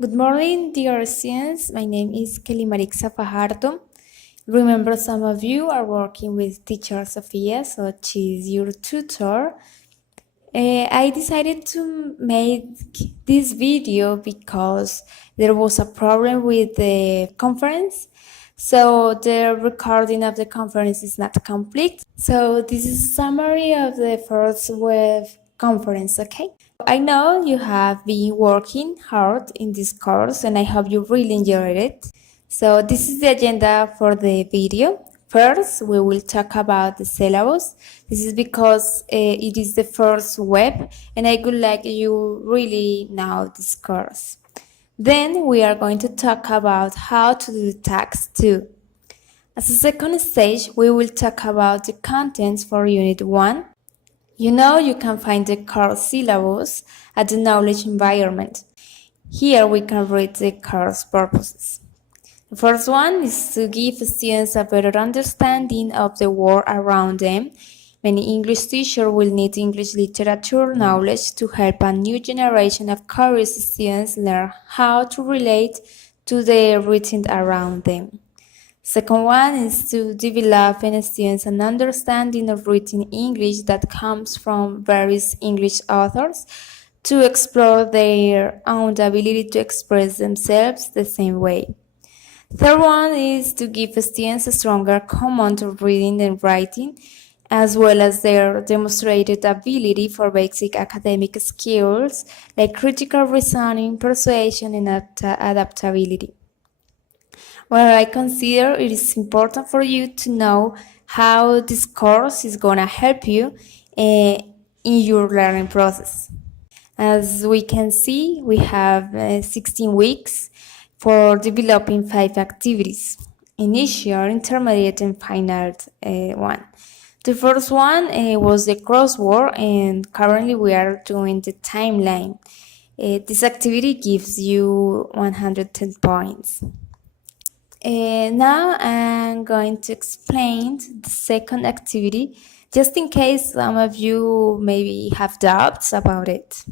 Good morning, dear students. My name is Kelly Marixa Fajardo. Remember, some of you are working with teacher Sofia, so she's your tutor. I decided to make this video because there was a problem with the conference. So the recording of the conference is not complete. So this is a summary of the first web conference, okay? I know you have been working hard in this course and I hope you really enjoyed it. So this is the agenda for the video. First, we will talk about the syllabus. This is because it is the first web and I would like you really know this course. Then we are going to talk about how to do the tags too. As a second stage, we will talk about the contents for Unit 1. You know you can find the course syllabus at the knowledge environment. Here we can read the course purposes. The first one is to give students a better understanding of the world around them. Many English teachers will need English literature knowledge to help a new generation of curious students learn how to relate to the written around them. Second one is to develop in students an understanding of written English that comes from various English authors to explore their own ability to express themselves the same way. Third one is to give students a stronger command of reading and writing, as well as their demonstrated ability for basic academic skills like critical reasoning, persuasion, and adaptability. Well, I consider it is important for you to know how this course is going to help you in your learning process. As we can see, we have 16 weeks for developing 5 activities: initial, intermediate, and final one. The first one was the crossword, and currently we are doing the timeline. This activity gives you 110 points. Now I'm going to explain the second activity, just in case some of you maybe have doubts about it.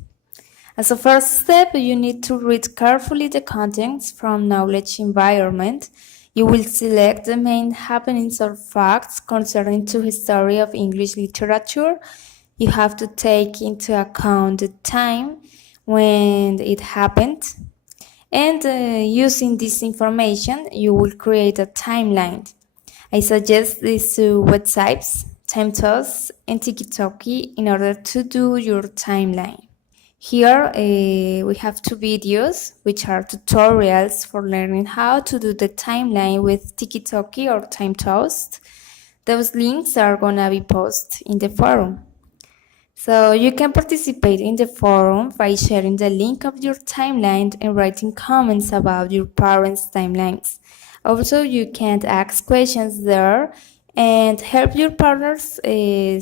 As a first step, you need to read carefully the contents from knowledge environment. You will select the main happenings or facts concerning the history of English literature. You have to take into account the time when it happened. And using this information, you will create a timeline. I suggest these two websites, TimeToss and Tiki in order to do your timeline. Here we have 2 videos, which are tutorials for learning how to do the timeline with Tiki or TimeToast. Those links are gonna be posted in the forum. So you can participate in the forum by sharing the link of your timeline and writing comments about your parents' timelines. Also, you can ask questions there and help your partners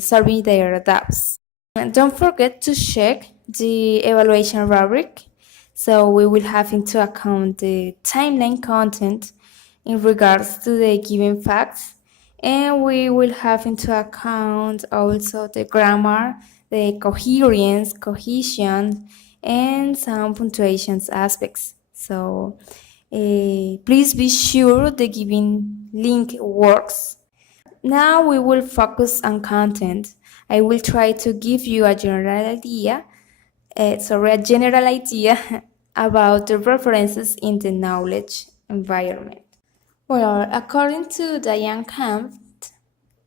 solving their doubts. And don't forget to check the evaluation rubric. So we will have into account the timeline content in regards to the given facts, and we will have into account also the grammar, the coherence, cohesion, and some punctuations aspects. So please be sure the given link works. Now we will focus on content. I will try to give you a general idea about the references in the knowledge environment. Well, according to Diane Kampf,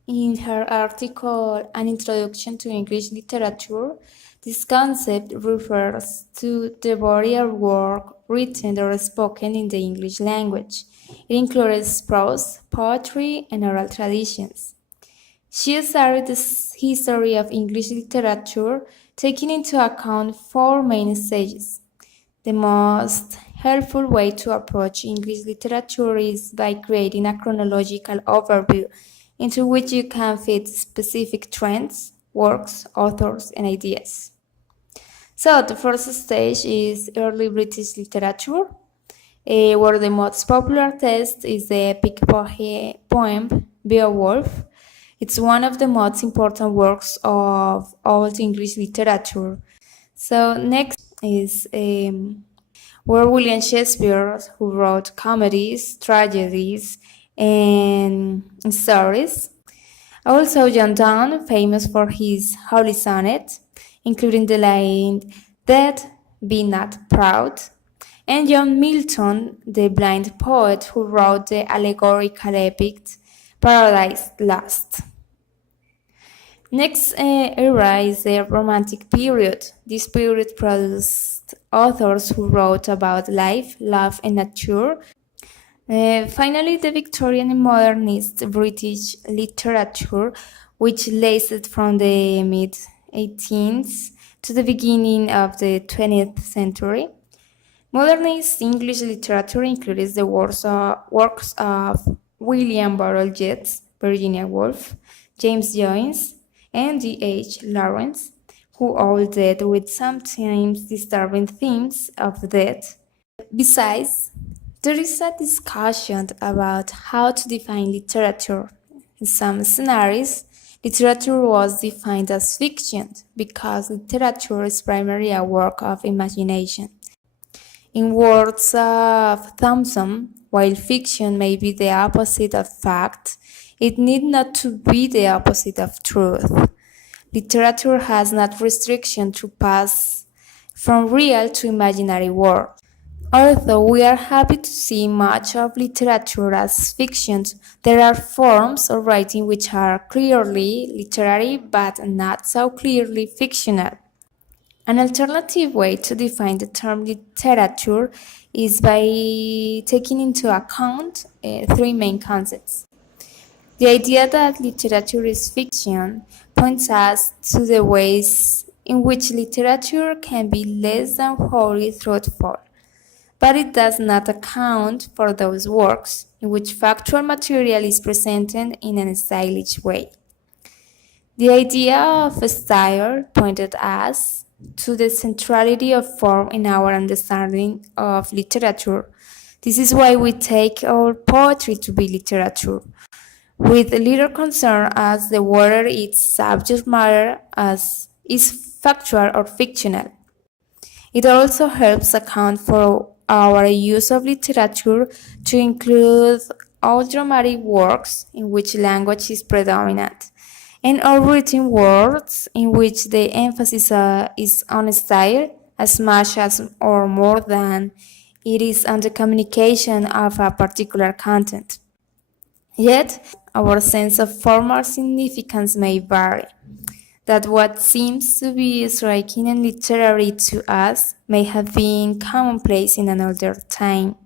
in her article An Introduction to English Literature, this concept refers to the body of work written or spoken in the English language. It includes prose, poetry, and oral traditions. She studied the history of English literature, taking into account 4 main stages. The most helpful way to approach English literature is by creating a chronological overview into which you can fit specific trends, works, authors, and ideas. So the first stage is early British literature, where the most popular text is the epic poem Beowulf. It's one of the most important works of Old English literature. So next is were William Shakespeare, who wrote comedies, tragedies, and stories. Also, John Donne, famous for his holy sonnet, including the line, "Death, be not proud," and John Milton, the blind poet who wrote the allegorical epic Paradise Lost. Next era is the Romantic period. This period produced authors who wrote about life, love, and nature. Finally, the Victorian and modernist British literature, which lasted from the mid-18th to the beginning of the 20th century. Modernist English literature includes the works of William Burroughs Yeats, Virginia Woolf, James Joyce, and D.H. Lawrence, who all dealt with sometimes disturbing themes of death. Besides, there is a discussion about how to define literature. In some scenarios, literature was defined as fiction because literature is primarily a work of imagination. In words of Thompson, while fiction may be the opposite of fact, it need not to be the opposite of truth. Literature has not restriction to pass from real to imaginary world. Although we are happy to see much of literature as fiction, there are forms of writing which are clearly literary but not so clearly fictional. An alternative way to define the term literature is by taking into account three main concepts. The idea that literature is fiction points us to the ways in which literature can be less than wholly truthful, but it does not account for those works in which factual material is presented in a stylish way. The idea of style pointed us to the centrality of form in our understanding of literature. This is why we take all poetry to be literature, with little concern as to whether its subject matter is factual or fictional. It also helps account for our use of literature to include all dramatic works in which language is predominant, and all written words in which the emphasis is on style as much as or more than it is on the communication of a particular content. Yet, our sense of formal significance may vary. That what seems to be striking and literary to us may have been commonplace in another time.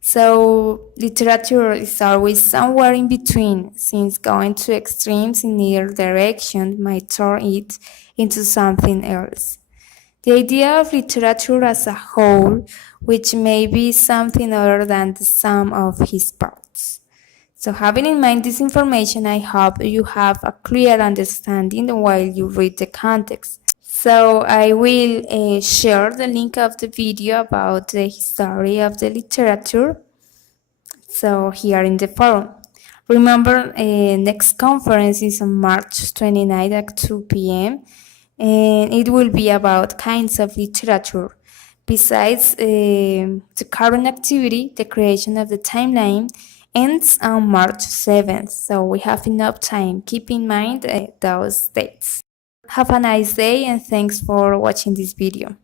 So, literature is always somewhere in between, since going to extremes in either direction might turn it into something else. The idea of literature as a whole, which may be something other than the sum of its parts. So having in mind this information, I hope you have a clear understanding while you read the context. So I will share the link of the video about the history of the literature. So here in the forum. Remember, next conference is on March 29th at 2 p.m. and it will be about kinds of literature. Besides the current activity, the creation of the timeline ends on March 7th, so we have enough time. Keep in mind those dates. Have a nice day and thanks for watching this video.